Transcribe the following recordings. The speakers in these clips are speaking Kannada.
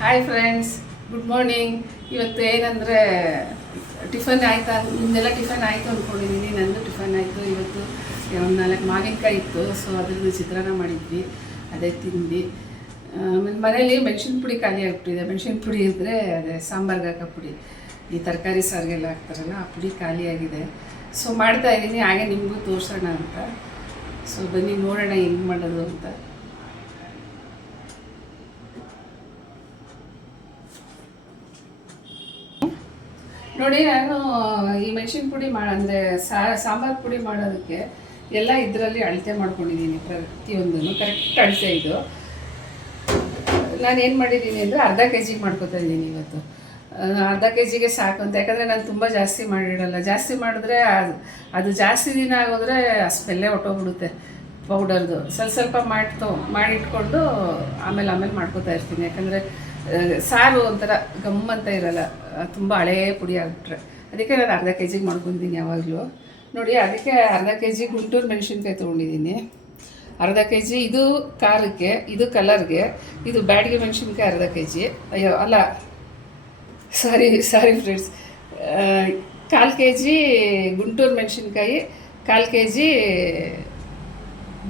ಹಾಯ್ ಫ್ರೆಂಡ್ಸ್ ಗುಡ್ ಮಾರ್ನಿಂಗ್ ಇವತ್ತು ಏನಂದರೆ, ಟಿಫನ್ ಆಯ್ತಾ? ನಿಮ್ದೆಲ್ಲ ಟಿಫನ್ ಆಯಿತು ಅಂದ್ಕೊಂಡಿದ್ದೀನಿ ನಂದು ಟಿಫನ್ ಆಯಿತು. ಇವತ್ತು ಒಂದು ನಾಲ್ಕು ಮಾವಿನಕಾಯಿ ಇತ್ತು. ಸೊ ಅದ್ರದ್ದು ಚಿತ್ರಾನ್ನ ಮಾಡಿದ್ವಿ. ಅದೇ ತಿಂದ್ವಿ. ಆಮೇಲೆ ಮನೇಲಿ ಮೆಣಸಿನ ಪುಡಿ ಖಾಲಿ ಆಗಿಬಿಟ್ಟಿದೆ. ಮೆಣಸಿನ ಪುಡಿ ಇದ್ದರೆ ಅದೇ ಸಾಂಬಾರ್ಗೆ ಪುಡಿ. ಈ ತರಕಾರಿ ಸಾರಿಗೆಲ್ಲ ಹಾಕ್ತಾರಲ್ಲ, ಆ ಪುಡಿ ಖಾಲಿಯಾಗಿದೆ ಸೊ ಮಾಡ್ತಾ ಇದ್ದೀನಿ ಹಾಗೆ ನಿಮಗೂ ತೋರಿಸೋಣ ಅಂತ. ಸೊ ಬನ್ನಿ, ನೋಡೋಣ ಹೆಂಗೆ ಮಾಡೋದು ಅಂತ. ನೋಡಿ, ನಾನು ಈ ಮೆಣಸಿನ ಪುಡಿ ಮಾಡ ಅಂದರೆ ಸಾಂಬಾರು ಪುಡಿ ಮಾಡೋದಕ್ಕೆ ಎಲ್ಲ ಇದರಲ್ಲಿ ಅಳತೆ ಮಾಡ್ಕೊಂಡಿದ್ದೀನಿ ಪ್ರತಿಯೊಂದನ್ನು. ಕರೆಕ್ಟ್ ಅಳತೆ ಇದು. ನಾನು ಏನು ಮಾಡಿದ್ದೀನಿ ಅಂದರೆ ಅರ್ಧ ಕೆ ಜಿಗೆ ಮಾಡ್ಕೊತಾ ಇದ್ದೀನಿ ಇವತ್ತು. ಅರ್ಧ ಕೆ ಜಿಗೆ ಸಾಕು ಅಂತ. ಯಾಕಂದರೆ ನಾನು ತುಂಬ ಜಾಸ್ತಿ ಮಾಡಿಡಲ್ಲ. ಜಾಸ್ತಿ ಮಾಡಿದ್ರೆ ಅದು ಅದು ಜಾಸ್ತಿ ದಿನ ಆಗೋದ್ರೆ ಆ ಸ್ಮೆಲ್ಲೇ ಹೊಟ್ಟೋಗ್ಬಿಡುತ್ತೆ ಪೌಡರ್ದು. ಸ್ವಲ್ಪ ಸ್ವಲ್ಪ ಮಾಡ್ತು, ಮಾಡಿಟ್ಕೊಂಡು ಆಮೇಲೆ ಆಮೇಲೆ ಮಾಡ್ಕೋತಾ ಇರ್ತೀನಿ. ಯಾಕಂದರೆ ಸಾರು ಒಂಥರ ಗಮ್ ಅಂತ ಇರಲ್ಲ ತುಂಬ ಹಳೇ ಪುಡಿ ಆಗಿಬಿಟ್ರೆ. ಅದಕ್ಕೆ ನಾನು ಅರ್ಧ ಕೆ ಜಿಗೆ ಮಾಡ್ಕೊತೀನಿ ಯಾವಾಗಲೂ. ನೋಡಿ, ಅದಕ್ಕೆ ಅರ್ಧ ಕೆ ಜಿ ಗುಂಟೂರು ಮೆಣಸಿನ್ಕಾಯಿ ತೊಗೊಂಡಿದ್ದೀನಿ. ಅರ್ಧ ಕೆ ಜಿ ಇದು ಖಾರಕ್ಕೆ, ಇದು ಕಲರ್ಗೆ, ಇದು ಬ್ಯಾಡಿಗೆ ಮೆಣಸಿನ್ಕಾಯಿ ಅರ್ಧ ಕೆ ಜಿ ಅಯ್ಯೋ, ಅಲ್ಲ, ಸಾರಿ ಸಾರಿ ಫ್ರೆಂಡ್ಸ್. ಕಾಲು ಕೆ ಜಿ ಗುಂಟೂರು ಮೆಣಸಿನ್ಕಾಯಿ, ಕಾಲು ಕೆ ಜಿ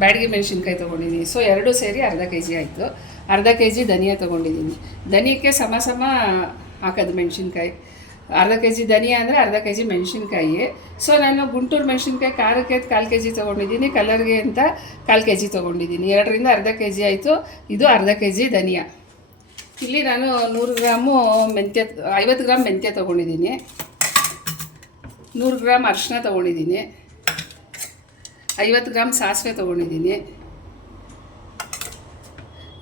ಬ್ಯಾಡಿಗೆ ಮೆಣಸಿನ್ಕಾಯಿ ತೊಗೊಂಡಿದ್ದೀನಿ. ಸೊ ಎರಡೂ ಸೇರಿ ಅರ್ಧ ಕೆ ಜಿ ಆಯಿತು. ಅರ್ಧ ಕೆ ಜಿ ಧನಿಯಾ ತೊಗೊಂಡಿದ್ದೀನಿ. ಧನಿಯಕ್ಕೆ ಸಮ ಸಮ ಹಾಕೋದು ಮೆಣಸಿನ್ಕಾಯಿ. ಅರ್ಧ ಕೆ ಜಿ ಧನಿಯಾ ಅಂದರೆ ಅರ್ಧ ಕೆ ಜಿ ಮೆಣಸಿನ್ಕಾಯಿ ಸೊ ನಾನು ಗುಂಟೂರು ಮೆಣಸಿನ್ಕಾಯಿ ಖಾರಕ್ಕೆ ಕಾಲು ಕೆ ಜಿ ತೊಗೊಂಡಿದ್ದೀನಿ, ಕಲರ್ಗೆ ಅಂತ ಕಾಲು ಕೆ ಜಿ ತೊಗೊಂಡಿದ್ದೀನಿ. ಎರಡರಿಂದ ಅರ್ಧ ಕೆ ಜಿ ಆಯಿತು, ಇದು ಅರ್ಧ ಕೆ ಜಿ ಧನಿಯಾ. ಇಲ್ಲಿ ನಾನು ನೂರು ಗ್ರಾಮು ಮೆಂತ್ಯ, ಐವತ್ತು ಗ್ರಾಮ್ ಮೆಂತ್ಯ ತೊಗೊಂಡಿದ್ದೀನಿ. ನೂರು ಗ್ರಾಮ್ ಅರಿಶಿನ ತೊಗೊಂಡಿದ್ದೀನಿ. ಐವತ್ತು ಗ್ರಾಮ್ ಸಾಸಿವೆ ತೊಗೊಂಡಿದ್ದೀನಿ.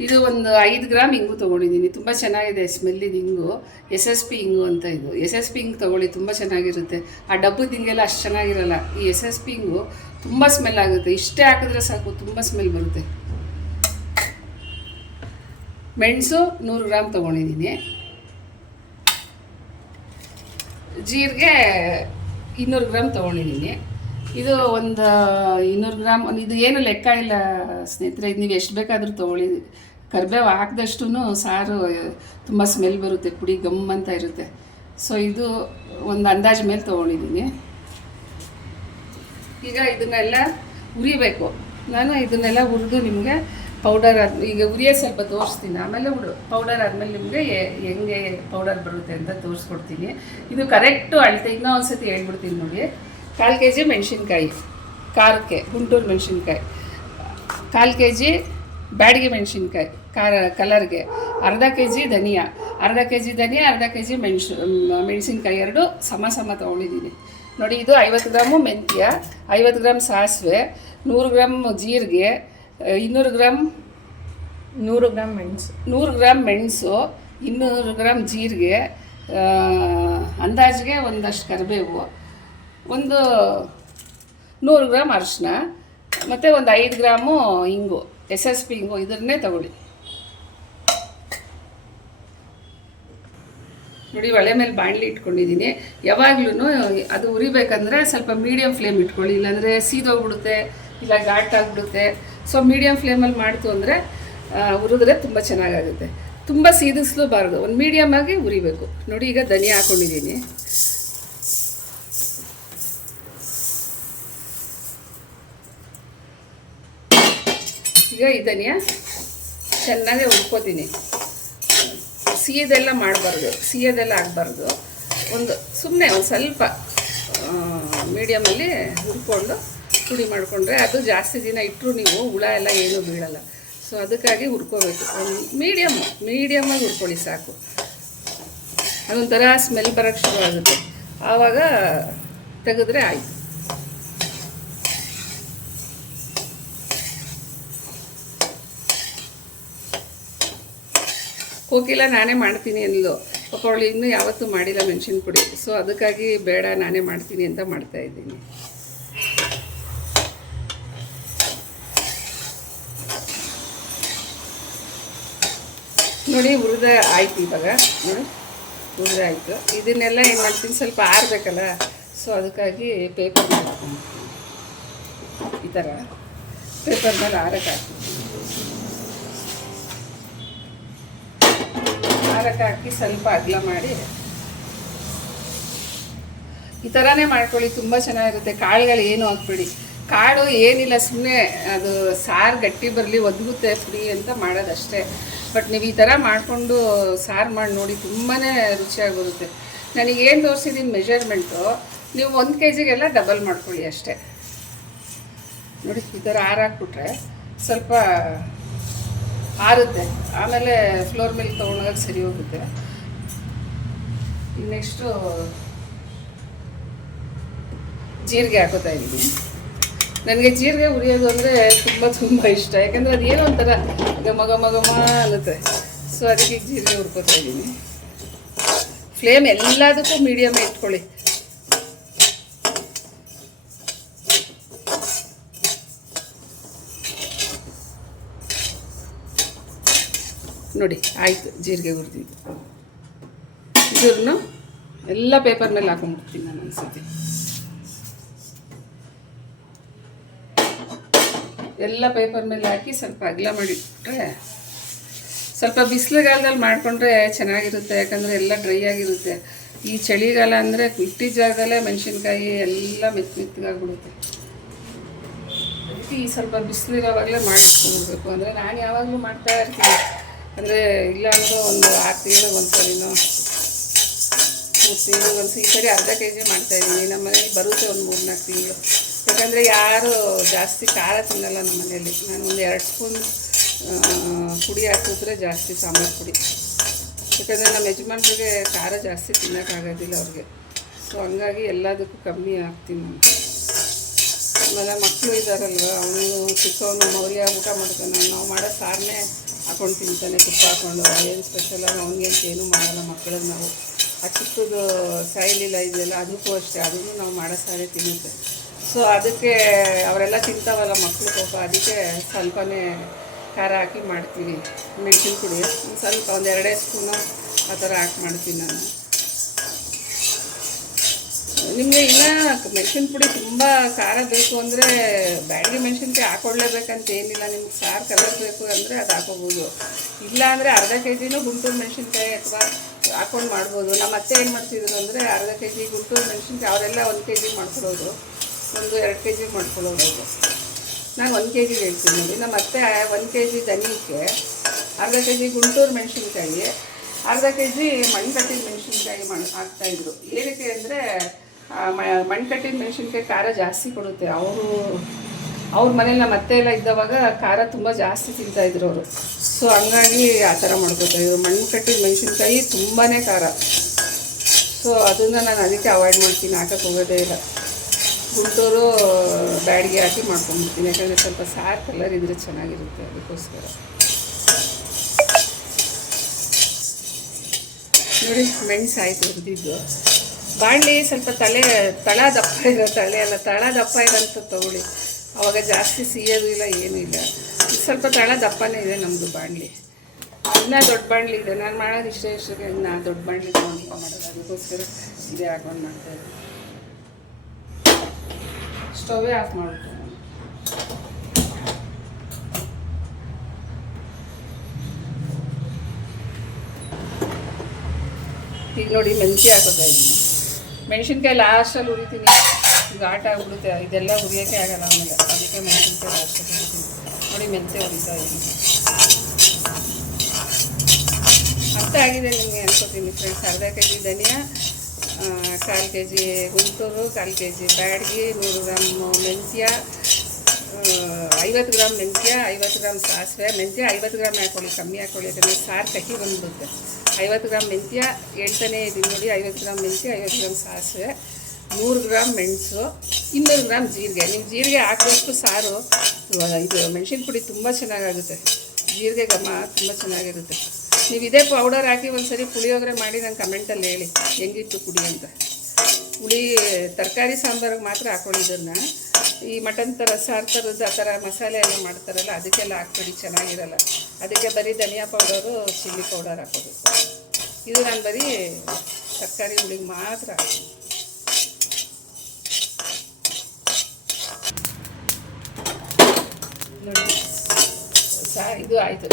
ಇದು ಒಂದು ಐದು ಗ್ರಾಮ್ ಇಂಗು ತೊಗೊಂಡಿದ್ದೀನಿ. ತುಂಬ ಚೆನ್ನಾಗಿದೆ ಸ್ಮೆಲ್ ಇದು ಹಿಂಗು ಎಸ್ ಎಸ್ ಪಿ ಇಂಗು ಅಂತ ಇದು. ಎಸ್ ಎಸ್ ಪಿ ಹಿಂಗೆ ತೊಗೊಳ್ಳಿ, ತುಂಬ ಚೆನ್ನಾಗಿರುತ್ತೆ. ಆ ಡಬ್ಬದ ಹಿಂಗೆಲ್ಲ ಅಷ್ಟು ಚೆನ್ನಾಗಿರಲ್ಲ. ಈ ಎಸ್ ಎಸ್ ಪಿ ಹಿಂಗು ತುಂಬ ಸ್ಮೆಲ್ ಆಗುತ್ತೆ. ಇಷ್ಟೇ ಹಾಕಿದ್ರೆ ಸಾಕು, ತುಂಬ ಸ್ಮೆಲ್ ಬರುತ್ತೆ. ಮೆಣಸು ನೂರು ಗ್ರಾಮ್ ತೊಗೊಂಡಿದ್ದೀನಿ. ಜೀರಿಗೆ ಇನ್ನೂರು ಗ್ರಾಮ್ ತೊಗೊಂಡಿದ್ದೀನಿ. ಇದು ಒಂದು ಇನ್ನೂರು ಗ್ರಾಮ್ ಇದು ಏನು ಲೆಕ್ಕ ಇಲ್ಲ ಸ್ನೇಹಿತರೆ, ಇದು ನೀವು ಎಷ್ಟು ಬೇಕಾದರೂ ತೊಗೊಳ್ಳಿ. ಕರ್ಬೇವು ಹಾಕಿದಷ್ಟು ಸಾರು ತುಂಬ ಸ್ಮೆಲ್ ಬರುತ್ತೆ, ಪುಡಿ ಗಮ್ ಅಂತ ಇರುತ್ತೆ. ಸೊ ಇದು ಒಂದು ಅಂದಾಜು ಮೇಲೆ ತೊಗೊಂಡಿದ್ದೀನಿ ಈಗ ಇದನ್ನೆಲ್ಲ ಉರಿಬೇಕು. ನಾನು ಇದನ್ನೆಲ್ಲ ಹುರಿದು ನಿಮಗೆ ಪೌಡರ್ ಆದ, ಈಗ ಉರಿಯೋ ಸ್ವಲ್ಪ ತೋರಿಸ್ತೀನಿ. ಆಮೇಲೆ ಉಡು ಪೌಡರ್ ಆದಮೇಲೆ ನಿಮಗೆ ಹೆಂಗೆ ಪೌಡರ್ ಬರುತ್ತೆ ಅಂತ ತೋರಿಸ್ಕೊಡ್ತೀನಿ. ಇದು ಕರೆಕ್ಟು ಅಳತೆ ಇನ್ನೂ ಒಂದು ಸತಿ ಹೇಳ್ಬಿಡ್ತೀನಿ ನೋಡಿ. ಕಾಲು ಕೆ ಜಿ ಮೆಣಸಿನ್ಕಾಯಿ ಖಾರಕ್ಕೆ ಗುಂಟೂರು ಮೆಣಸಿನ್ಕಾಯಿ. ಕಾಲು ಕೆ ಜಿ ಬ್ಯಾಡಿಗೆ ಮೆಣಸಿನ್ಕಾಯಿ ಖಾರ ಕಲರ್ಗೆ. ಅರ್ಧ ಕೆ ಜಿ ಧನಿಯಾ ಅರ್ಧ ಕೆ ಜಿ ಧನಿಯಾ ಅರ್ಧ ಕೆ ಜಿ ಮೆಣಸು ಮೆಣಸಿನ್ಕಾಯಿ ಎರಡು ಸಮ ಸಮ ತೊಗೊಂಡಿದ್ದೀನಿ. ನೋಡಿ ಇದು ಐವತ್ತು ಗ್ರಾಮು ಮೆಂತ್ಯ ಐವತ್ತು ಗ್ರಾಮ್ ಸಾಸಿವೆ ನೂರು ಗ್ರಾಮ್ ಜೀರಿಗೆ ಇನ್ನೂರು ಗ್ರಾಮ್ ನೂರು ಗ್ರಾಮ್ ಮೆಣಸು. ನೂರು ಗ್ರಾಮ್ ಮೆಣಸು ಇನ್ನೂರು ಗ್ರಾಮ್ ಜೀರಿಗೆ ಅಂದಾಜಿಗೆ ಒಂದಷ್ಟು ಕರಿಬೇವು. ಒಂದು ನೂರು ಗ್ರಾಮ್ ಅರಿಶಿನ ಮತ್ತು ಒಂದು ಐದು ಗ್ರಾಮು ಇಂಗು ಎಸ್ ಎಸ್ ಪಿ ಇಂಗು, ಇದನ್ನೇ ತಗೊಳ್ಳಿ. ನೋಡಿ ಒಲೆ ಮೇಲೆ ಬಾಣಲಿ ಇಟ್ಕೊಂಡಿದ್ದೀನಿ. ಯಾವಾಗ್ಲೂ ಅದು ಉರಿಬೇಕಂದ್ರೆ ಸ್ವಲ್ಪ ಮೀಡಿಯಂ ಫ್ಲೇಮ್ ಇಟ್ಕೊಳ್ಳಿ, ಇಲ್ಲಾಂದರೆ ಸೀದೋಗ್ಬಿಡುತ್ತೆ, ಇಲ್ಲ ಘಾಟ್ ಆಗಿಬಿಡುತ್ತೆ. ಸೊ ಮೀಡಿಯಮ್ ಫ್ಲೇಮಲ್ಲಿ ಮಾಡ್ತು ಅಂದರೆ ಉರಿದ್ರೆ ತುಂಬ ಚೆನ್ನಾಗಾಗುತ್ತೆ. ತುಂಬ ಸೀದಿಸ್ಲೂಬಾರ್ದು. ಒಂದು ಮೀಡಿಯಮ್ ಆಗಿ ಉರಿಬೇಕು. ನೋಡಿ, ಈಗ ಧನಿಯಾ ಹಾಕ್ಕೊಂಡಿದ್ದೀನಿ ಈಗ ಈ ಚೆನ್ನಾಗೆ ಉಟ್ಕೋತೀನಿ ಸಿಹಿದೆಲ್ಲ ಮಾಡಬಾರ್ದು ಸಿಹಿದೆಲ್ಲ ಆಗಬಾರ್ದು. ಒಂದು ಸುಮ್ಮನೆ ಒಂದು ಸ್ವಲ್ಪ ಮೀಡಿಯಮಲ್ಲಿ ಹುರ್ಕೊಂಡು ಪುಡಿ ಮಾಡಿಕೊಂಡ್ರೆ ಅದು ಜಾಸ್ತಿ ದಿನ ಇಟ್ಟರು ನೀವು ಹುಳ ಎಲ್ಲ ಏನೂ ಬೀಳಲ್ಲ. ಸೊ ಅದಕ್ಕಾಗಿ ಹುರ್ಕೋಬೇಕು. ಒಂದು ಮೀಡಿಯಮ್ ಮೀಡಿಯಮಾಗಿ ಹುರ್ಕೊಳ್ಳಿ ಸಾಕು. ಅದೊಂಥರ ಸ್ಮೆಲ್ ಬರೋಕ್ಕೆ ಶುರು ಆಗುತ್ತೆ. ಆವಾಗ ತೆಗೆದ್ರೆ ಆಯಿತು. ಕೋಕಿಲ ನಾನೇ ಮಾಡ್ತೀನಿ ಅಂದ್ಲು. ಪಾಪ ಅವಳು ಇನ್ನೂ ಯಾವತ್ತೂ ಮಾಡಿಲ್ಲ ಮೆಣಸಿನ ಪುಡಿ. ಸೊ ಅದಕ್ಕಾಗಿ ಬೇಡ, ನಾನೇ ಮಾಡ್ತೀನಿ ಅಂತ ಮಾಡ್ತಾ ಇದ್ದೀನಿ. ನೋಡಿ, ಹುರಿದ ಆಯ್ತು ಇವಾಗ. ನೋಡಿ, ಹುರಿದ ಆಯಿತು. ಇದನ್ನೆಲ್ಲ ಏನು ಮಾಡ್ತೀನಿ, ಸ್ವಲ್ಪ ಆರಬೇಕಲ್ಲ? ಸೊ ಅದಕ್ಕಾಗಿ ಪೇಪರ್ ಮಾಡ್ತೀನಿ ಈ ಥರ ಪೇಪರ್ ಮೇಲೆ ಆರಕ್ಕೆ ಹಾಕ್ತೀನಿ. ಖಾರಕ್ಕೆ ಹಾಕಿ ಸ್ವಲ್ಪ ಅಗಲ ಮಾಡಿ. ಈ ಥರನೇ ಮಾಡ್ಕೊಳ್ಳಿ, ತುಂಬ ಚೆನ್ನಾಗಿರುತ್ತೆ. ಕಾಳುಗಳು ಏನು ಹಾಕ್ಬೇಡಿ. ಕಾಳು ಏನಿಲ್ಲ ಸುಮ್ಮನೆ ಅದು ಸಾರು ಗಟ್ಟಿ ಬರಲಿ, ಒದಗುತ್ತೆ ಫ್ರೀ ಅಂತ ಮಾಡೋದಷ್ಟೇ. ಬಟ್ ನೀವು ಈ ಥರ ಮಾಡಿಕೊಂಡು ಸಾರು ಮಾಡಿ ನೋಡಿ ತುಂಬಾ ರುಚಿಯಾಗಿ ಬರುತ್ತೆ. ಏನು ತೋರಿಸಿದ್ದೀನಿ ಮೆಷರ್ಮೆಂಟು ನೀವು ಒಂದು ಕೆ ಜಿಗೆಲ್ಲ ಡಬಲ್ ಮಾಡ್ಕೊಳ್ಳಿ ಅಷ್ಟೇ. ನೋಡಿ, ಈ ಥರ ಹಾರಾಕ್ಬಿಟ್ರೆ ಸ್ವಲ್ಪ ಆರುತ್ತೆ. ಆಮೇಲೆ ಫ್ಲೋರ್ ಮೇಲೆ ತೊಗೊಂಡೋಗಕ್ಕೆ ಸರಿ ಹೋಗುತ್ತೆ. ನೆಕ್ಸ್ಟು ಜೀರಿಗೆ ಹಾಕೋತಾ ಇದ್ದೀನಿ. ನನಗೆ ಜೀರಿಗೆ ಉರಿಯೋದು ಅಂದರೆ ತುಂಬ ತುಂಬ ಇಷ್ಟ. ಯಾಕಂದರೆ ಅದು ಏನೋ ಒಂಥರ ಘಮ ಘಮ ಅನ್ನುತ್ತೆ. ಸೊ ಅದಕ್ಕೆ ಜೀರಿಗೆ ಹುರ್ಕೋತಾ ಇದ್ದೀನಿ. ಫ್ಲೇಮ್ ಎಲ್ಲದಕ್ಕೂ ಮೀಡಿಯಮೇ ಇಟ್ಕೊಳ್ಳಿ. ನೋಡಿ, ಆಯಿತು, ಜೀರಿಗೆ ಹುರಿದಿದ್ದು ಇದ್ರೂ ಎಲ್ಲ ಪೇಪರ್ ಮೇಲೆ ಹಾಕೊಂಡ್ಬಿಡ್ತೀನಿ ನಾನು ಅನ್ಸುತ್ತೆ ಎಲ್ಲ ಪೇಪರ್ ಮೇಲೆ ಹಾಕಿ ಸ್ವಲ್ಪ ಅಗಲ ಮಾಡಿಟ್ರೆ, ಸ್ವಲ್ಪ ಬಿಸಿಲುಗಾಲದಲ್ಲಿ ಮಾಡಿಕೊಂಡ್ರೆ ಚೆನ್ನಾಗಿರುತ್ತೆ, ಯಾಕಂದರೆ ಎಲ್ಲ ಡ್ರೈ ಆಗಿರುತ್ತೆ. ಈ ಚಳಿಗಾಲ ಅಂದರೆ ಇಟ್ಟಿದ್ದ ಜಾಗದಲ್ಲೇ ಮೆಣಸಿನ್ಕಾಯಿ ಎಲ್ಲ ಮೆತ್ತ ಮೆತ್ತಗಾಗ್ಬಿಡುತ್ತೆ. ಅದಕ್ಕೆ ಈ ಸ್ವಲ್ಪ ಬಿಸಿಲಿರೋವಾಗಲೇ ಮಾಡಿಸ್ಕೊಂಡ್ಬಿಡ್ಬೇಕು ಅಂದರೆ ನಾನು ಯಾವಾಗಲೂ ಮಾಡ್ತಾ ಇರ್ತೀನಿ. ಅಂದರೆ ಇಲ್ಲಾಂದ್ರೆ ಒಂದು ಆರು ತಿಂಗಳು ಒಂದು ಸರಿನೋ ಮೂರು ತಿಂಗಳು ಒಂದು ಈ ಸರಿ ಅರ್ಧ ಕೆ ಜಿ ಮಾಡ್ತಾಯಿದ್ದೀನಿ ನಮ್ಮ ಮನೇಲಿ ಬರುತ್ತೆ ಒಂದು ಮೂರು ನಾಲ್ಕು ತಿಂಗಳು. ಯಾಕಂದರೆ ಯಾರು ಜಾಸ್ತಿ ಖಾರ ತಿನ್ನಲ್ಲ ನಮ್ಮ ಮನೆಯಲ್ಲಿ ನಾನು ಒಂದು ಎರಡು ಸ್ಪೂನ್ ಪುಡಿ ಹಾಕಿದ್ರೆ ಜಾಸ್ತಿ ಸಾಂಬಾರು ಪುಡಿ. ಯಾಕಂದರೆ ನಮ್ಮ ಯಜಮಾನ್ರಿಗೆ ಖಾರ ಜಾಸ್ತಿ ತಿನ್ನೋಕ್ಕಾಗೋದಿಲ್ಲ ಅವ್ರಿಗೆ. ಸೊ ಹಂಗಾಗಿ ಎಲ್ಲದಕ್ಕೂ ಕಮ್ಮಿ ಹಾಕ್ತೀನಿ ನಾನು. ಆಮೇಲೆ ಮಕ್ಕಳು ಇದ್ದಾರಲ್ವ ಅವನು ಚಿಕ್ಕವನು ಮೌರ್ಯ ಊಟ ಮಾಡ್ತಾನೆ? ನಾವು ಮಾಡೋ ಸಾರನ್ನೇ ಹಾಕೊಂಡು ತಿಂತಾನೆ ತುಪ್ಪ ಹಾಕೊಂಡು, ಏನು ಸ್ಪೆಷಲಾಗಿ ಅವ್ನಿಗೇನು ಏನೂ ಮಾಡೋಲ್ಲ ಮಕ್ಕಳನ್ನ ನಾವು. ಆ ಚಿಕ್ಕದು ಸಾಯಿಲಿಲ್ಲ ಇದೆಯಲ್ಲ, ಅದಕ್ಕೂ ಅಷ್ಟೇ, ಅದನ್ನು ನಾವು ಮಾಡೋ ಸಾರಿ ತಿನ್ನುತ್ತೆ. ಸೊ ಅದಕ್ಕೆ ಅವರೆಲ್ಲ ತಿಂತಾವಲ್ಲ ಮಕ್ಕಳು ಪಾಪ, ಅದಕ್ಕೆ ಸ್ವಲ್ಪನೇ ಖಾರ ಹಾಕಿ ಮಾಡ್ತೀವಿ. ಮೆಣಸಿನ ಪುಡಿ. ಒಂದು ಸ್ವಲ್ಪ ಒಂದು ಎರಡೇ ಸ್ಪೂನು ಆ ಥರ ಹಾಕಿ ಮಾಡ್ತೀನಿ ನಾನು. ನಿಮಗೆ ಇನ್ನೂ ಮೆಣಸಿನ ಪುಡಿ ತುಂಬ ಖಾರ ಬೇಕು ಅಂದರೆ ಬ್ಯಾಡಗಿ ಮೆಣಸಿನ್ಕಾಯಿ ಹಾಕೊಳ್ಳೇಬೇಕಂತ ಏನಿಲ್ಲ, ನಿಮ್ಗೆ ಸಾರು ಕಲರ್ ಬೇಕು ಅಂದರೆ ಅದು ಹಾಕೋಬೋದು. ಇಲ್ಲ ಅಂದರೆ ಅರ್ಧ ಕೆ ಜಿನೂ ಗುಂಟೂರು ಮೆಣಸಿನ್ಕಾಯಿ ಅಥವಾ ಹಾಕೊಂಡು ಮಾಡ್ಬೋದು. ನಮ್ಮ ಅತ್ತೆ ಏನು ಮಾಡ್ತಿದ್ರು ಅಂದರೆ ಅರ್ಧ ಕೆ ಜಿ ಗುಂಟೂರು ಮೆಣಸಿನ್ಕಾಯಿ ಅವರೆಲ್ಲ ಒಂದು ಕೆ ಜಿ ಮಾಡ್ಕೊಳ್ಳೋದು ಒಂದು ಎರಡು ಕೆ ಜಿ ಮಾಡ್ಕೊಳ್ಳೋದು ನಾನು ಒಂದು ಕೆ ಜಿ ಹೇಳ್ತೀನಿ ನೋಡಿ. ನಮ್ಮ ಅತ್ತೆ ಒಂದು ಕೆ ಜಿ ದನಿಕ್ಕೆ ಅರ್ಧ ಕೆ ಜಿ ಗುಂಟೂರು ಮೆಣಸಿನ್ಕಾಯಿ, ಅರ್ಧ ಕೆ ಜಿ ಮಣ್ಕಟ್ಟಿನ ಮೆಣಸಿನ್ಕಾಯಿ ಮಾಡಿ ಹಾಕ್ತಾಯಿದ್ರು ಏನಕ್ಕೆ ಅಂದರೆ ಮಣ್ಕಟ್ಟಿನ ಮೆಣಸಿನ್ಕಾಯಿ ಖಾರ ಜಾಸ್ತಿ ಕೊಡುತ್ತೆ. ಅವರು, ಅವ್ರ ಮನೇಲಿ ನಮ್ಮ ಅತ್ತೆ ಎಲ್ಲ ಇದ್ದವಾಗ ಖಾರ ತುಂಬ ಜಾಸ್ತಿ ತಿಂತಾಯಿದ್ರು ಅವರು. ಸೊ ಹಂಗಾಗಿ ಆ ಥರ ಮಾಡ್ಕೋತಾ ಇದ್ರು. ಮಣ್ಣು ಕಟ್ಟಿದ ಮೆಣಸಿನ್ಕಾಯಿ ತುಂಬಾ ಖಾರ. ಸೊ ಅದನ್ನು ನಾನು ಅದಕ್ಕೆ ಅವಾಯ್ಡ್ ಮಾಡ್ತೀನಿ ಹಾಕಕ್ಕೆ ಹೋಗೋದೇ ಇಲ್ಲ. ಗುಂಟೂರು, ಬ್ಯಾಡಿಗೆ ಹಾಕಿ ಮಾಡ್ಕೊಂಡ್ಬಿಡ್ತೀನಿ. ಯಾಕಂದರೆ ಸ್ವಲ್ಪ ಸಾರ್ ಕಲರ್ ಇದ್ರೆ ಚೆನ್ನಾಗಿರುತ್ತೆ ಅದಕ್ಕೋಸ್ಕರ. ನೋಡಿ ಮೆಣಸು ಆಯಿತು ಹುರಿದಿದ್ದು. ಬಾಣಲಿ ಸ್ವಲ್ಪ ತಲೆ ತಳ ದಪ್ಪ ಇರೋ ತಲೆ ಅಲ್ಲ ತಳ ದಪ್ಪ ಇರೋಂಥ ತೊಗೊಳ್ಳಿ. ಅವಾಗ ಜಾಸ್ತಿ ಸಿಯೋದು ಇಲ್ಲ, ಏನೂ ಇಲ್ಲ. ಸ್ವಲ್ಪ ತಳ ದಪ್ಪನೇ ಇದೆ ನಮ್ಮದು ಬಾಣಲಿ. ಇನ್ನೂ ದೊಡ್ಡ ಬಾಣಲಿ ಇದೆ. ನಾನು ಮಾಡೋದು ಇಷ್ಟೇ ಇಷ್ಟಕ್ಕೆ ನಾ ದೊಡ್ಡ ಬಾಣಲಿ ತಗೊಂಡು ಮಾಡೋದು? ಅದಕ್ಕೋಸ್ಕರ ಇದೇ ಹಾಕೊಂಡು ಮಾಡ್ತಾಯಿದ್ದೆ ಸ್ಟೌವೇ ಆಫ್ ನಾನು ಈಗ ನೋಡಿ ಮೆಂತ್ಯ ಇದ್ದೀನಿ ಮೆಣಸಿನ್ಕಾಯಿ ಲಾಸ್ಟಲ್ಲಿ ಉರಿತೀನಿ. ಘಾಟ ಆಗ್ಬಿಡುತ್ತೆ, ಇದೆಲ್ಲ ಉರಿಯೋಕ್ಕೆ ಆಗಲ್ಲ ಆಮೇಲೆ. ಅದಕ್ಕೆ ಮೆಣಸಿನ್ಕಾಯಿ ಲಾಸ್ಟಲ್ಲಿ ಉರಿತೀನಿ. ನೋಡಿ ಮೆಂತೆ ಉರಿತಾ ಇದ್ದೀನಿ ಅರ್ಥ ಆಗಿದೆ ನಿಮಗೆ ಅನ್ಕೋತೀನಿ ಫ್ರೆಂಡ್ಸ್ ಅರ್ಧ ಕೆ ಜಿ ಧನಿಯಾ ಕಾಲು ಕೆ ಜಿ ಗುಂಟೂರು, ಕಾಲು ಕೆ ಜಿ ಬ್ಯಾಡ್ಗಿ, ನೂರು ಗ್ರಾಮ್ ಮೆಂತ್ಯ ಐವತ್ತು ಗ್ರಾಮ್ ಮೆಂತ್ಯ, ಐವತ್ತು ಗ್ರಾಮ್ ಸಾಸಿವೆ. ಮೆಂತ್ಯ ಐವತ್ತು ಗ್ರಾಮ್ ಹಾಕೊಳ್ಳಿ, ಕಮ್ಮಿ ಹಾಕೊಳ್ಳಿ, ಯಾಕಂದರೆ ಸಾರು ಕಹಿ ಬಂದ್ಬಿಡುತ್ತೆ. ಐವತ್ತು ಗ್ರಾಮ್ ಮೆಂತ್ಯ ಹೇಳ್ತಾನೆ ಇದ್ದೀನಿ ನೋಡಿ ಐವತ್ತು ಗ್ರಾಮ್ ಮೆಂತ್ಯ, ಐವತ್ತು ಗ್ರಾಮ್ ಸಾಸಿವೆ ನೂರು ಗ್ರಾಮ್ ಮೆಣಸು ಇನ್ನೂರು ಗ್ರಾಮ್ ಜೀರಿಗೆ. ನೀವು ಜೀರಿಗೆ ಹಾಕಿದಷ್ಟು ಸಾರು ಇದು ಮೆಣಸಿನ ಪುಡಿ ತುಂಬ ಚೆನ್ನಾಗಾಗುತ್ತೆ. ಜೀರಿಗೆ ಘಮ ತುಂಬ ಚೆನ್ನಾಗಿರುತ್ತೆ. ನೀವು ಇದೇ ಪೌಡರ್ ಹಾಕಿ ಒಂದು ಸರಿ ಪುಳಿಯೋಗರೆ ಮಾಡಿ ನಂಗೆ ಕಮೆಂಟಲ್ಲಿ ಹೇಳಿ. ಹೆಂಗಿತ್ತು ಪುಡಿ ಅಂತ. ಹುಳಿ, ತರಕಾರಿ ಸಾಂಬಾರಿಗೆ ಮಾತ್ರ ಹಾಕೊಂಡಿದ್ದನ್ನ. ಈ ಮಟನ್ ಥರ ಸಾರು ಥರದ್ದು ಆ ಥರ ಮಸಾಲೆ ಎಲ್ಲ ಮಾಡ್ತಾರಲ್ಲ, ಅದಕ್ಕೆಲ್ಲ ಹಾಕ್ಬೇಡಿ, ಚೆನ್ನಾಗಿರಲ್ಲ. ಅದಕ್ಕೆ ಬರೀ ಧನಿಯಾ ಪೌಡರು, ಚಿಲ್ಲಿ ಪೌಡರ್ ಹಾಕೋದು. ಇದು ನಾನು ಬರೀ ತರಕಾರಿ ಹುಳಿಗೆ ಮಾತ್ರ ಹಾಕ್ತೀನಿ. ನೋಡಿ, ಸಾ, ಇದು ಆಯಿತು.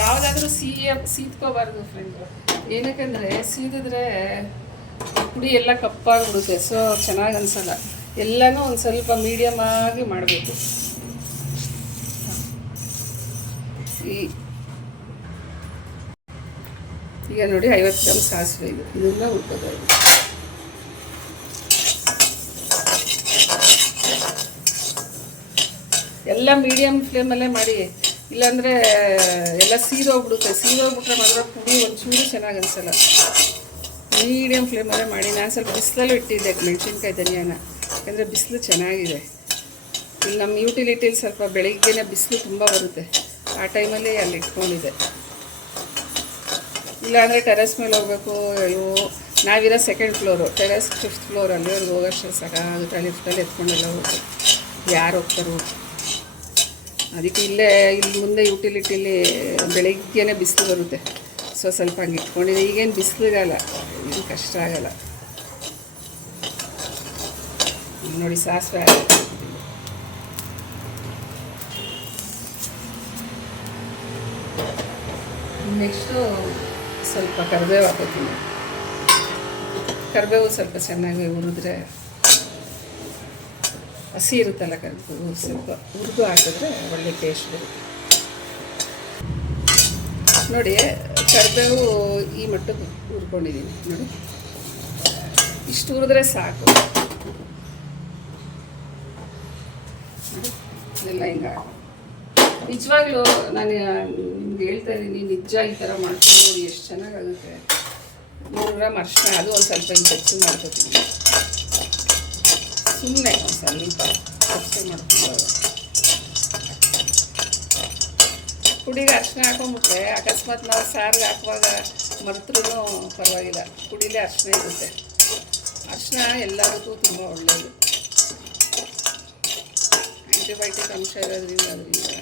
ಯಾವುದಾದ್ರೂ ಸಿಹಿ ಸೀತ್ಕೋಬಾರ್ದು ಫ್ರೆಂಡ್ ಏನಕ್ಕೆಂದರೆ ಸೀದಿದ್ರೆ ಪುಡಿ ಎಲ್ಲ ಕಪ್ಪಾಗ್ಬಿಡುತ್ತೆ ಸೊ ಚೆನ್ನಾಗಿ ಅನ್ಸಲ್ಲ. ಎಲ್ಲನೂ ಒಂದು ಸ್ವಲ್ಪ ಮೀಡಿಯಮ್ ಆಗಿ ಮಾಡಬೇಕು. ಈಗ ನೋಡಿ ಐವತ್ತು ಗ್ರಾಮ್ ಸಾಸಿವೆ ಇದು. ಇದೆಲ್ಲ ಹುರ್ಕೋಬೇಕು ಎಲ್ಲ ಮೀಡಿಯಮ್ ಫ್ಲೇಮಲ್ಲೇ ಮಾಡಿ. ಇಲ್ಲಾಂದರೆ ಎಲ್ಲ ಸೀದೋಗ್ಬಿಡುತ್ತೆ. ಸೀದೋಗ್ಬಿಟ್ರೆ ಮಾತ್ರ ಪುಡಿ ಒಂಚೂರು ಚೆನ್ನಾಗಿ ಅನಿಸಲ್ಲ. ಮೀಡಿಯಮ್ ಫ್ಲೇಮಲ್ಲೇ ಮಾಡಿ. ನಾನು ಸ್ವಲ್ಪ ಬಿಸಿಲಲ್ಲೂ ಇಟ್ಟಿದ್ದೆ ಮೆಣಸಿನ್ಕಾಯಿ ಧನಿಯಾನ. ಯಾಕಂದರೆ ಬಿಸಿಲು ಚೆನ್ನಾಗಿದೆ. ಇಲ್ಲಿ ನಮ್ಮ ಯುಟಿಲಿಟಿಲಿ ಸ್ವಲ್ಪ ಬೆಳಿಗ್ಗೆನೇ ಬಿಸಿಲು ತುಂಬ ಬರುತ್ತೆ. ಆ ಟೈಮಲ್ಲಿ ಅಲ್ಲಿ ಇಟ್ಕೊಂಡಿದ್ದೆ. ಇಲ್ಲಾಂದರೆ ಟೆರೆಸ್ ಮೇಲೆ ಹೋಗ್ಬೇಕು. ಅಯ್ಯೋ, ನಾವಿರೋ second floor terrace fifth floor ಅಲ್ಲಿವರೆಗೆ ಹೋಗೋಷ್ಟು ಸಾಕಾಗುತ್ತೆ. ಲಿಫ್ಟಲ್ಲಿ ಎತ್ಕೊಂಡೆಲ್ಲ ಹೋಗ್ತಾರೆ ಯಾರು ಹೋಗ್ತಾರೋ. ಅದಕ್ಕೆ ಇಲ್ಲೇ, ಇಲ್ಲಿ ಮುಂದೆ ಯುಟಿಲಿಟಿಲಿ ಬೆಳಗ್ಗೆನೇ ಬಿಸಿಲು ಬರುತ್ತೆ. ಸೊ ಸ್ವಲ್ಪ ಹಂಗೆ ಇಟ್ಕೊಂಡಿದ್ದೆ ಈಗೇನು ಬಿಸಿಲಿಗಲ್ಲ, ಏನು ಕಷ್ಟ ಆಗಲ್ಲ. ನೋಡಿ ಸಾಸಿವೆ. ನೆಕ್ಸ್ಟು ಸ್ವಲ್ಪ ಕರಿಬೇವು ಹಾಕೋತೀನಿ ಕರಿಬೇವು ಸ್ವಲ್ಪ ಚೆನ್ನಾಗಿ ಹುರಿದ್ರೆ ಹಸಿ ಇರುತ್ತಲ್ಲ ಕರಿಬೇವು ಸ್ವಲ್ಪ ಹುರಿದು ಹಾಕಿದ್ರೆ ಒಳ್ಳೆ ಟೇಸ್ಟ್ ಬರುತ್ತೆ. ನೋಡಿ ಕರಿಬೇವು ಈ ಮಟ್ಟಕ್ಕೆ ಹುರ್ಕೊಂಡಿದ್ದೀನಿ ನೋಡಿ. ಇಷ್ಟು ಹುರಿದ್ರೆ ಸಾಕು. ಇದೆಲ್ಲ ಹಿಂಗೆ. ನಿಜವಾಗ್ಲೂ ನಾನು ನಿಮ್ಗೆ ಹೇಳ್ತಾ ಇದ್ದೀನಿ ನಿಜ ಈ ಥರ ಮಾಡ್ಕೊಂಡು ನೋಡಿ ಎಷ್ಟು ಚೆನ್ನಾಗಾಗುತ್ತೆ. ನೂರು ಗ್ರಾಮ್ ಅರ್ಶಿನ ಅದು ಒಂದು ಸ್ವಲ್ಪ ಹಿಂಗೆ ಹೆಚ್ಚು ಮಾಡ್ಕೊತೀನಿ. ಸುಮ್ಮನೆ ಒಂದು ಸ್ವಲ್ಪ ಹೆಚ್ಚು ಮಾಡ್ಕೊಂಡು ಪುಡಿಗೆ ಅರಿಶಿನ ಹಾಕೊಂಡ್ಬಿಟ್ರೆ ಅಕಸ್ಮಾತ್ ನಾವು ಸಾರಿಗೆ ಹಾಕುವಾಗ ಮರೆತ್ರೂ ಪರವಾಗಿಲ್ಲ. ಪುಡಿಲೇ ಅರಿಶಿನ ಇರುತ್ತೆ. ಅರಿಶಿನ ಎಲ್ಲದಕ್ಕೂ ತುಂಬ ಒಳ್ಳೆಯದು ಆ್ಯಂಟಿಬಯೋಟಿಕ್ ಅಂಶ ಇರೋದ್ರಿಂದ ಅದರಿಂದ.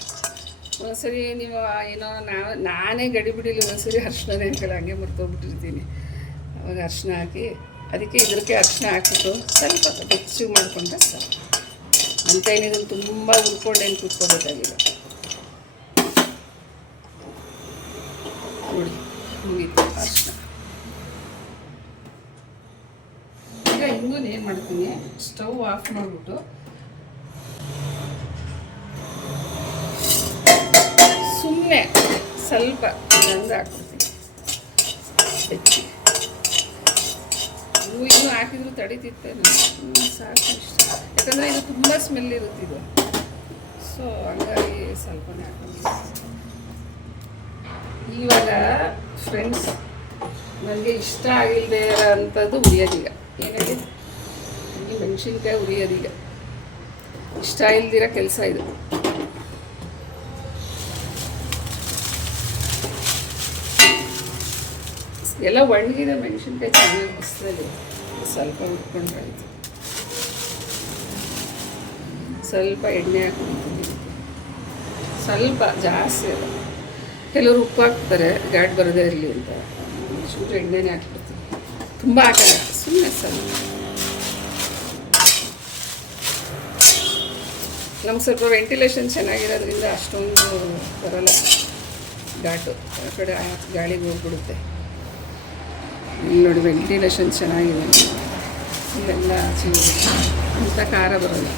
ಒಂದ್ಸರಿ ನೀವು ಏನೋ ನಾವು, ನಾನೇ ಗಡಿಬಿಡಿಲಿ ಒಂದ್ಸರಿ ಅರ್ಶಿಣನೇ ಹಾಕಲ್ಲ, ಹಂಗೆ ಮರ್ತೋಗ್ಬಿಟ್ಟಿರ್ತೀನಿ. ಅವಾಗ ಅರ್ಶಿಣ ಹಾಕಿ ಅದಕ್ಕೆ ಇದಕ್ಕೆ ಅರ್ಶಿಣ ಹಾಕ್ಬಿಟ್ಟು ಸ್ವಲ್ಪ ಬೆಚ್ಚಗೆ ಮಾಡಿಕೊಂಡ್ರೆ ಸಾಕು. ಅಂತ ಏನಿದ್ರು ತುಂಬ ಉಳ್ಕೊಂಡೇನು ಕೂತ್ಕೋಬೇಕಾಗಿಲ್ಲ ನೋಡಿ, ಮುಗೀತು ಅರ್ಶಿಣ ಈಗ ಇನ್ನೂ ಏನು ಮಾಡ್ತೀನಿ, ಸ್ಟವ್ ಆಫ್ ಮಾಡಿಬಿಟ್ಟು ಸುಮ್ಮನೆ ಸ್ವಲ್ಪ ಗಂಧ ಹಾಕ್ಬಿಡ್ತೀನಿ. ಹೆಚ್ಚಿ ಇವು ಇನ್ನೂ ಹಾಕಿದ್ರು ತಡಿತಿತ್ತೇನೆ ಸಾಕು ಇಷ್ಟ. ಯಾಕಂದರೆ ಇದು ತುಂಬ ಸ್ಮೆಲ್ ಇರುತ್ತೆ ಇದು. ಸೊ ಹಂಗಾಗಿ ಸ್ವಲ್ಪನೇ ಹಾಕೊಂಡಿದ್ದೀನಿ ಇವಾಗ ಫ್ರೆಂಡ್ಸ್ ನನಗೆ ಇಷ್ಟ ಆಗಿಲ್ಲದೆ ಇರೋ ಅಂಥದ್ದು ಉರಿಯೋದೀಗ ಏನೇಳಿ ಈ ಮೆಣಸಿನ್ಕಾಯಿ ಉರಿಯೋದೀಗ ಇಷ್ಟ ಇಲ್ದಿರೋ ಕೆಲಸ ಇದು. ಎಲ್ಲ ಒಣಗಿದೆ ಮೆಣಸಿನ್ಕಾಯಿ ಚೆನ್ನಾಗಿ ಬಿಸಿಲಲ್ಲಿ ಸ್ವಲ್ಪ ಉಟ್ಕೊಂಡ್ರೆ ಆಯಿತು ಸ್ವಲ್ಪ ಎಣ್ಣೆ ಹಾಕ್ಬಿಡ್ತೀನಿ. ಸ್ವಲ್ಪ ಜಾಸ್ತಿ ಅಲ್ಲ. ಕೆಲವರು ಉಪ್ಪು ಹಾಕ್ತಾರೆ ಘಾಟ್ ಬರದೇ ಇರಲಿ ಅಂತ. ಚೂರು ಎಣ್ಣೆನೇ ಹಾಕ್ಬಿಡ್ತೀನಿ. ತುಂಬ ಹಾಕಲ್ಲ ಸುಮ್ಮನೆ ಸ್ವಲ್ಪ. ನಮ್ಗೆ ಸ್ವಲ್ಪ ವೆಂಟಿಲೇಷನ್ ಚೆನ್ನಾಗಿರೋದ್ರಿಂದ ಅಷ್ಟೊಂದು ಬರಲ್ಲ. ಘಾಟು, ಆ ಕಡೆ ಗಾಳಿಗೆ ಹೋಗ್ಬಿಡುತ್ತೆ. ನೋಡಿ ವೆಂಟಿಲೇಷನ್ ಚೆನ್ನಾಗಿದೆ. ಇಲ್ಲೆಲ್ಲ ಚೆನ್ನಾಗಿದೆ. ಅಂತ ಖಾರ ಬರೋಲ್ಲ.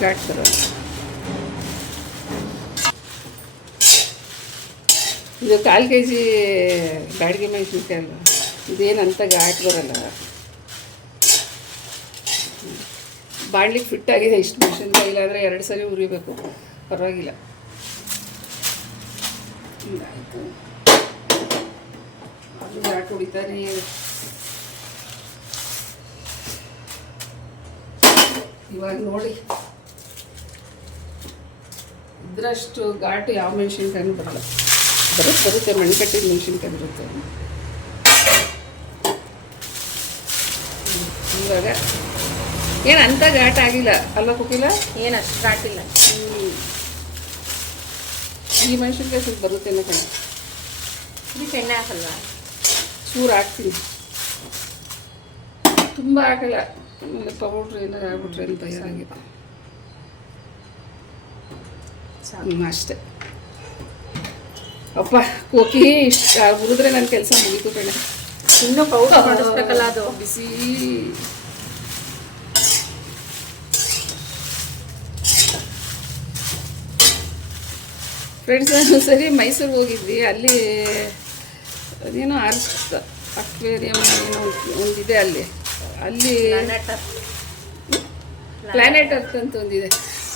ಘಾಟ್ ಬರೋಲ್ಲ. ಇದು ಕಾಲು ಕೆ ಜಿ ಬ್ಯಾಡಿಗೆ ಮೆಣಸಿನ್ಕಾಯಿ ಇದೇನು ಅಂತ ಘಾಟ್ ಬರೋಲ್ಲ. ಬಾಣ್ಲಿಗೆ ಫಿಟ್ ಆಗಿದೆ. ಇಷ್ಟು ಮೆಣಸಿನ್ಕಾಯಿ ಇಲ್ಲಾಂದರೆ ಎರಡು ಸರಿ ಉರಿಬೇಕು. ಪರವಾಗಿಲ್ಲ. ಹಿಂಗಾಯಿತು. ಅದು ಬ್ಯಾಟ್ ಹೊಡಿತಾನೆ ಇವಾಗ ನೋಡಿ. ಇದ್ರಷ್ಟು ಘಾಟು ಯಾವ ಮೆಣಸಿನ್ಕಾಯಿನೂ ಬರಲ್ಲ. ಬರುತ್ತೆ ಬರುತ್ತೆ ಮಣ್ಕಟ್ಟಿದ ಮೆಣಸಿನ್ಕಾಯಿ ಬರುತ್ತೆ. ಇವಾಗ ಏನು ಅಂಥ ಘಾಟ್ ಆಗಿಲ್ಲ ಅಲ್ಲ ಕುಕಿಲ? ಏನು ಅಷ್ಟು ಘಾಟಿಲ್ಲ ಹ್ಮ್. ಈ ಮೆಣಸಿನ್ಕಾಯಿ ಸ್ವಲ್ಪ ಬರುತ್ತೆ ಕಣ. ಇದಕ್ಕೆ ಎಣ್ಣೆ ಹಾಕಲ್ವಾ? ಚೂರು ಹಾಕ್ತೀನಿ ತುಂಬ ಆಗಲ್ಲ. ಆಮೇಲೆ ಪೌಡ್ರ್ ಏನಾರು ಆಗ್ಬಿಟ್ರೆ ಅಂತ ಭಯ ಆಗಿದೆ ಅಷ್ಟೇ. ಅಪ್ಪ ಕೋಕಿ ಇಷ್ಟ ಹುರಿದ್ರೆ ನನ್ನ ಕೆಲಸ ಮುಗಿತು ಕಣೆ. ಇನ್ನೂ ಪೌಡರ್ ಮಾಡಿಸ್ಬೇಕಲ್ಲ ಅದು. ಬಿಸಿ ಫ್ರೆಂಡ್ಸ್ ನಾನು ಸರಿ ಮೈಸೂರಿಗೆ ಹೋಗಿದ್ವಿ. ಅಲ್ಲಿ ಅದೇನೋ ಆರ್ಸ್ ಅಕ್ವೇರಿಯಂ ಏನೋ ಒಂದಿದೆ ಅಲ್ಲಿ. ಅಲ್ಲಿ ಪ್ಲ್ಯಾನೆಟ್ ಪ್ಲಾನೆಟ್ ಅರ್ತ್ ಅಂತ ಒಂದಿದೆ.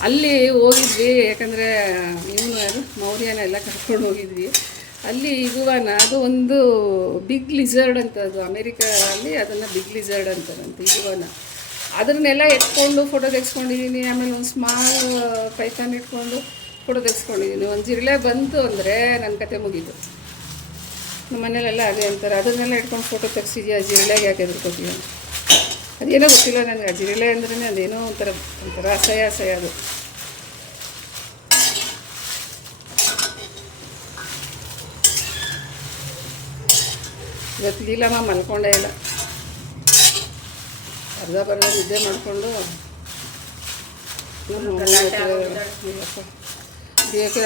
ಅಲ್ಲಿ ಹೋಗಿದ್ವಿ ಯಾಕಂದರೆ ಇವನು ಯಾರು? ಮೌರ್ಯನ ಎಲ್ಲ ಕರ್ಕೊಂಡು ಹೋಗಿದ್ವಿ. ಅಲ್ಲಿ ಇಗುವನ ಅದು ಒಂದು ಬಿಗ್ ಲಿಸರ್ಡ್ ಅಂತ ಅದು ಅಮೇರಿಕಲ್ಲಿ ಅದನ್ನು ಬಿಗ್ ಲಿಸರ್ಡ್ ಅಂತಾರಂತೆ ಇಗುವನ ಅದನ್ನೆಲ್ಲ ಎತ್ಕೊಂಡು ಫೋಟೋ ತೆಗೆಸ್ಕೊಂಡಿದ್ದೀನಿ ಆಮೇಲೆ ಒಂದು ಸ್ಮಾಲ್ ಪೈಥಾನ್ ಇಟ್ಕೊಂಡು ಫೋಟೋ ತೆಗೆಸ್ಕೊಂಡಿದ್ದೀನಿ ಒಂದು ಜಿರಳೆ ಬಂತು ಅಂದರೆ ನನ್ನ ಕತೆ ಮುಗೀತು. ನಮ್ಮ ಮನೇಲೆಲ್ಲ ಅದೇ ಅಂತಾರೆ. ಅದನ್ನೆಲ್ಲ ಇಟ್ಕೊಂಡು ಫೋಟೋ ತೆಗ್ಸಿದ್ಯಾ? ಜಿರಳೆಗೆ ಯಾಕೆ ಎದುರ್ಕೋತೀಯ ಅದೇನೋ ಗೊತ್ತಿಲ್ಲ ನನಗೆ. ಆ ಜಿರಳೆ ಅಂದ್ರೆ ಅದೇನೋ ಒಂಥರ ಒಂಥರ ಅಸಹ್ಯ ಅಸಹ್ಯ ಅದು. ಇವತ್ತು ಲೀಲಮ್ಮ ಮಲ್ಕೊಂಡೇ ಇಲ್ಲ. ಅರ್ಧ ಬರ್ಧ ನಿದ್ದೆ ಮಾಡಿಕೊಂಡು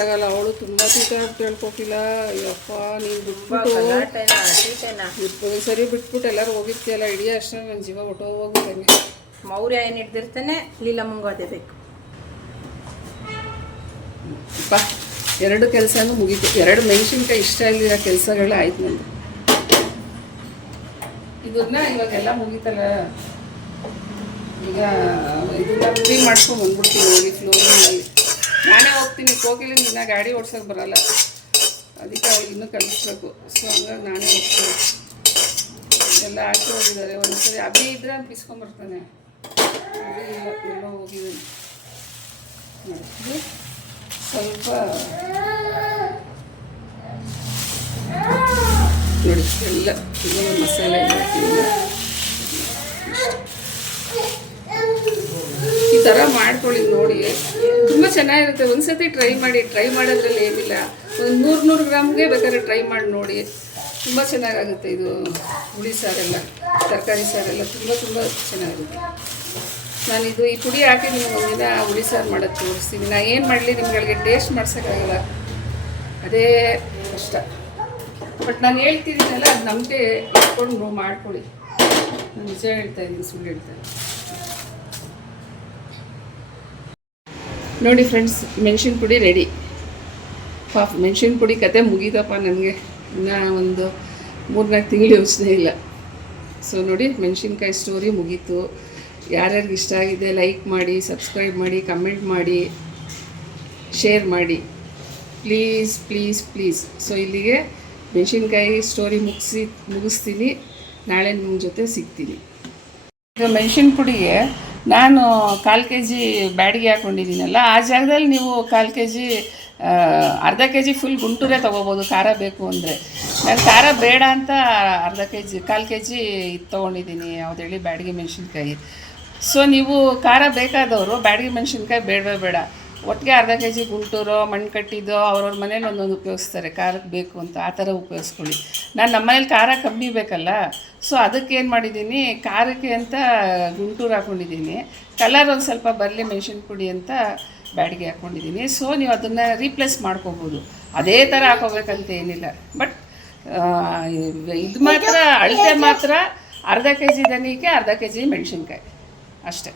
ಆಗಲ್ಲ ಅವಳು ತುಂಬ ತೀಟ ಹೇಳ್ಕೊಟ್ಟಿಲ್ಲ. ಅಯ್ಯಪ್ಪ ನೀನು ಬಿಟ್ಬಿಟ್ಟು ಇಪ್ಪತ್ತು ಸರಿ ಬಿಟ್ಬಿಟ್ಟು ಎಲ್ಲರೂ ಹೋಗಿರ್ತೀಯಲ್ಲ ಇಡೀ ಅಷ್ಟೇ ನನ್ನ ಜೀವ ಹೊಟ್ಟೋಗೋಗುತ್ತೆ ಮೌರ್ಯ ಏನು ಹಿಡ್ದಿರ್ತಾನೆ? ಲೀಲಾ ಮುಂಗೋದೆ ಬೇಕು. ಅಪ್ಪ ಎರಡು ಕೆಲಸನೂ ಮುಗೀತು. ಎರಡು ಮೆಣಸಿನ್ಕಾಯಿ ಇಷ್ಟ ಇಲ್ಲಿರೋ ಕೆಲಸಗಳೇ ಆಯ್ತು ನಂದು. ಇದನ್ನ ಇವಾಗೆಲ್ಲ ಮುಗೀತಲ್ಲ. ಈಗ ಇದನ್ನ ಕ್ಲೀನ್ ಮಾಡ್ಕೊಂಡು ಬಂದ್ಬಿಡ್ತೀನಿ ನೋಡಿ ನಾನೇ ಹೋಗ್ತೀನಿ ಹೋಗಿಲ್ಲ ದಿನ ಗಾಡಿ ಓಡ್ಸೋಕೆ ಬರಲ್ಲ. ಅದಕ್ಕೆ ಅವ್ಳಿಗೆ ಇನ್ನೂ ಕಲಿಸ್ಬೇಕು. ಸೊ ಹಂಗಾಗಿ ನಾನೇ ಹೋಗ್ತೀನಿ. ಎಲ್ಲ ಆಚೆ ಹೋಗಿದ್ದಾರೆ. ಒಂದ್ಸರಿ ಅಭಿ ಇದ್ರೆ ಅಂತ ಬಿಸ್ಕೊಂಬರ್ತಾನೆ ಇಲ್ಲ ಎಲ್ಲೋ ಹೋಗಿದ್ದಾನೆ. ಸ್ವಲ್ಪ ನೋಡಿ, ಎಲ್ಲ ಮಸಾಲೆ ಎಲ್ಲ ಹಾಕಿದ್ದೀನಿ. ಈ ಥರ ಮಾಡ್ಕೊಳ್ಳಿ ನೋಡಿ. ತುಂಬ ಚೆನ್ನಾಗಿರುತ್ತೆ. ಒಂದ್ಸತಿ ಟ್ರೈ ಮಾಡಿ ಟ್ರೈ ಮಾಡೋದ್ರಲ್ಲಿ ಏನಿಲ್ಲ. ಒಂದು ನೂರು ನೂರು ಗ್ರಾಮ್ಗೆ ಬೇಕಾದ್ರೆ ಟ್ರೈ ಮಾಡಿ ನೋಡಿ. ತುಂಬ ಚೆನ್ನಾಗಾಗುತ್ತೆ ಇದು ಹುಳಿ ಸಾರೆಲ್ಲ, ತರಕಾರಿ ಸಾರೆಲ್ಲ ತುಂಬ ತುಂಬ ಚೆನ್ನಾಗಿರುತ್ತೆ. ನಾನು ಇದು ಈ ಪುಡಿ ಹಾಕಿ ನಿಮಗೆ ಒಂದಿನ ಹುಳಿ ಸಾರು ಮಾಡೋದು ತೋರಿಸ್ತೀನಿ. ನಾನು ಏನು ಮಾಡಲಿ ನಿಮ್ಗಳಿಗೆ ಟೇಸ್ಟ್ ಮಾಡ್ಸೋಕ್ಕಾಗಲ್ಲ. ಅದೇ ಕಷ್ಟ. ಬಟ್ ನಾನು ಹೇಳ್ತಿದ್ದೀನಲ್ಲ ಅದು ನಮಗೆ ಇಟ್ಕೊಂಡು ಮಾಡ್ಕೊಳ್ಳಿ. ನಾನು ನಿಜ ಹೇಳ್ತಾ ಇದ್ದೀನಿ, ಸುಳ್ಳು ಹೇಳ್ತಾ ಇದ್ದೀನಿ. ನೋಡಿ ಫ್ರೆಂಡ್ಸ್ ಮೆಣಸಿನ ಪುಡಿ ರೆಡಿ ಪಾಪ, ಮೆಣಸಿನ ಪುಡಿ ಕತೆ ಮುಗೀತಪ್ಪ ನನಗೆ ಇನ್ನೂ ಒಂದು ಮೂರ್ನಾಲ್ಕು ತಿಂಗಳು ಯೋಚನೆ ಇಲ್ಲ. ಸೊ ನೋಡಿ, ಮೆಣಸಿನ್ಕಾಯಿ ಸ್ಟೋರಿ ಮುಗೀತು. ಯಾರ್ಯಾರಿಗೆ ಇಷ್ಟ ಆಗಿದೆ ಲೈಕ್ ಮಾಡಿ ಸಬ್ಸ್ಕ್ರೈಬ್ ಮಾಡಿ ಕಮೆಂಟ್ ಮಾಡಿ ಶೇರ್ ಮಾಡಿ. ಪ್ಲೀಸ್ ಪ್ಲೀಸ್ ಪ್ಲೀಸ್ ಸೊ ಇಲ್ಲಿಗೆ ಮೆಣಸಿನ್ಕಾಯಿ ಸ್ಟೋರಿ ಮುಗಿಸಿ, ಮುಗಿಸ್ತೀನಿ. ನಾಳೆ ನಿಮ್ಮ ಜೊತೆ ಸಿಗ್ತೀನಿ. ಮೆಣಸಿನ ಪುಡಿಗೆ ನಾನು ಕಾಲು ಕೆ ಜಿ ಬ್ಯಾಡಿಗೆ ಹಾಕ್ಕೊಂಡಿದ್ದೀನಲ್ಲ ಆ ಜಾಗದಲ್ಲಿ ನೀವು ಕಾಲು ಕೆ ಜಿ ಅರ್ಧ ಕೆ ಜಿ ಫುಲ್ ಗುಂಟೂರೇ ತೊಗೋಬೋದು, ಖಾರ ಬೇಕು ಅಂದರೆ. ನಾನು ಖಾರ ಬೇಡ ಅಂತ ಅರ್ಧ ಕೆ ಜಿ ಕಾಲು ಕೆ ಜಿ ಇದು ತೊಗೊಂಡಿದ್ದೀನಿ ಯಾವ್ದು ಹೇಳಿ ಬ್ಯಾಡಿಗೆ ಮೆಣಸಿನ್ಕಾಯಿ. ಸೊ ನೀವು ಖಾರ ಬೇಕಾದವರು ಬ್ಯಾಡಿಗೆ ಮೆಣಸಿನ್ಕಾಯಿ ಬೇಡವೇ ಬೇಡ. ಒಟ್ಟಿಗೆ ಅರ್ಧ ಕೆ ಜಿ ಗುಂಟೂರು ಮಣ್ಣು ಕಟ್ಟಿದ್ದು, ಅವ್ರವ್ರ ಮನೇಲಿ ಒಂದೊಂದು ಉಪಯೋಗಿಸ್ತಾರೆ. ಖಾರಕ್ಕೆ ಬೇಕು ಅಂತ ಆ ಥರ ಉಪಯೋಗಿಸ್ಕೊಳ್ಳಿ. ನಾನು ನಮ್ಮ ಮನೇಲಿ ಖಾರ ಕಮ್ಮಿ ಬೇಕಲ್ಲ, ಸೊ ಅದಕ್ಕೇನು ಮಾಡಿದ್ದೀನಿ, ಖಾರಕ್ಕೆ ಅಂತ ಗುಂಟೂರು ಹಾಕ್ಕೊಂಡಿದ್ದೀನಿ ಕಲರ್ ಒಂದು ಸ್ವಲ್ಪ ಬರಲಿ ಮೆಣಸಿನ ಪುಡಿ ಅಂತ ಬ್ಯಾಡಿಗೆ ಹಾಕ್ಕೊಂಡಿದ್ದೀನಿ ಸೊ ನೀವು ಅದನ್ನು ರೀಪ್ಲೇಸ್ ಮಾಡ್ಕೋಬೋದು. ಅದೇ ಥರ ಹಾಕೋಬೇಕಂತ ಏನಿಲ್ಲ. ಬಟ್ ಇದು ಮಾತ್ರ, ಅಳತೆ ಮಾತ್ರ ಅರ್ಧ ಕೆ ಜಿ ದನಿಗೆ ಅರ್ಧ ಕೆ ಜಿ ಮೆಣಸಿನ್ಕಾಯಿ. ಅಷ್ಟೇ.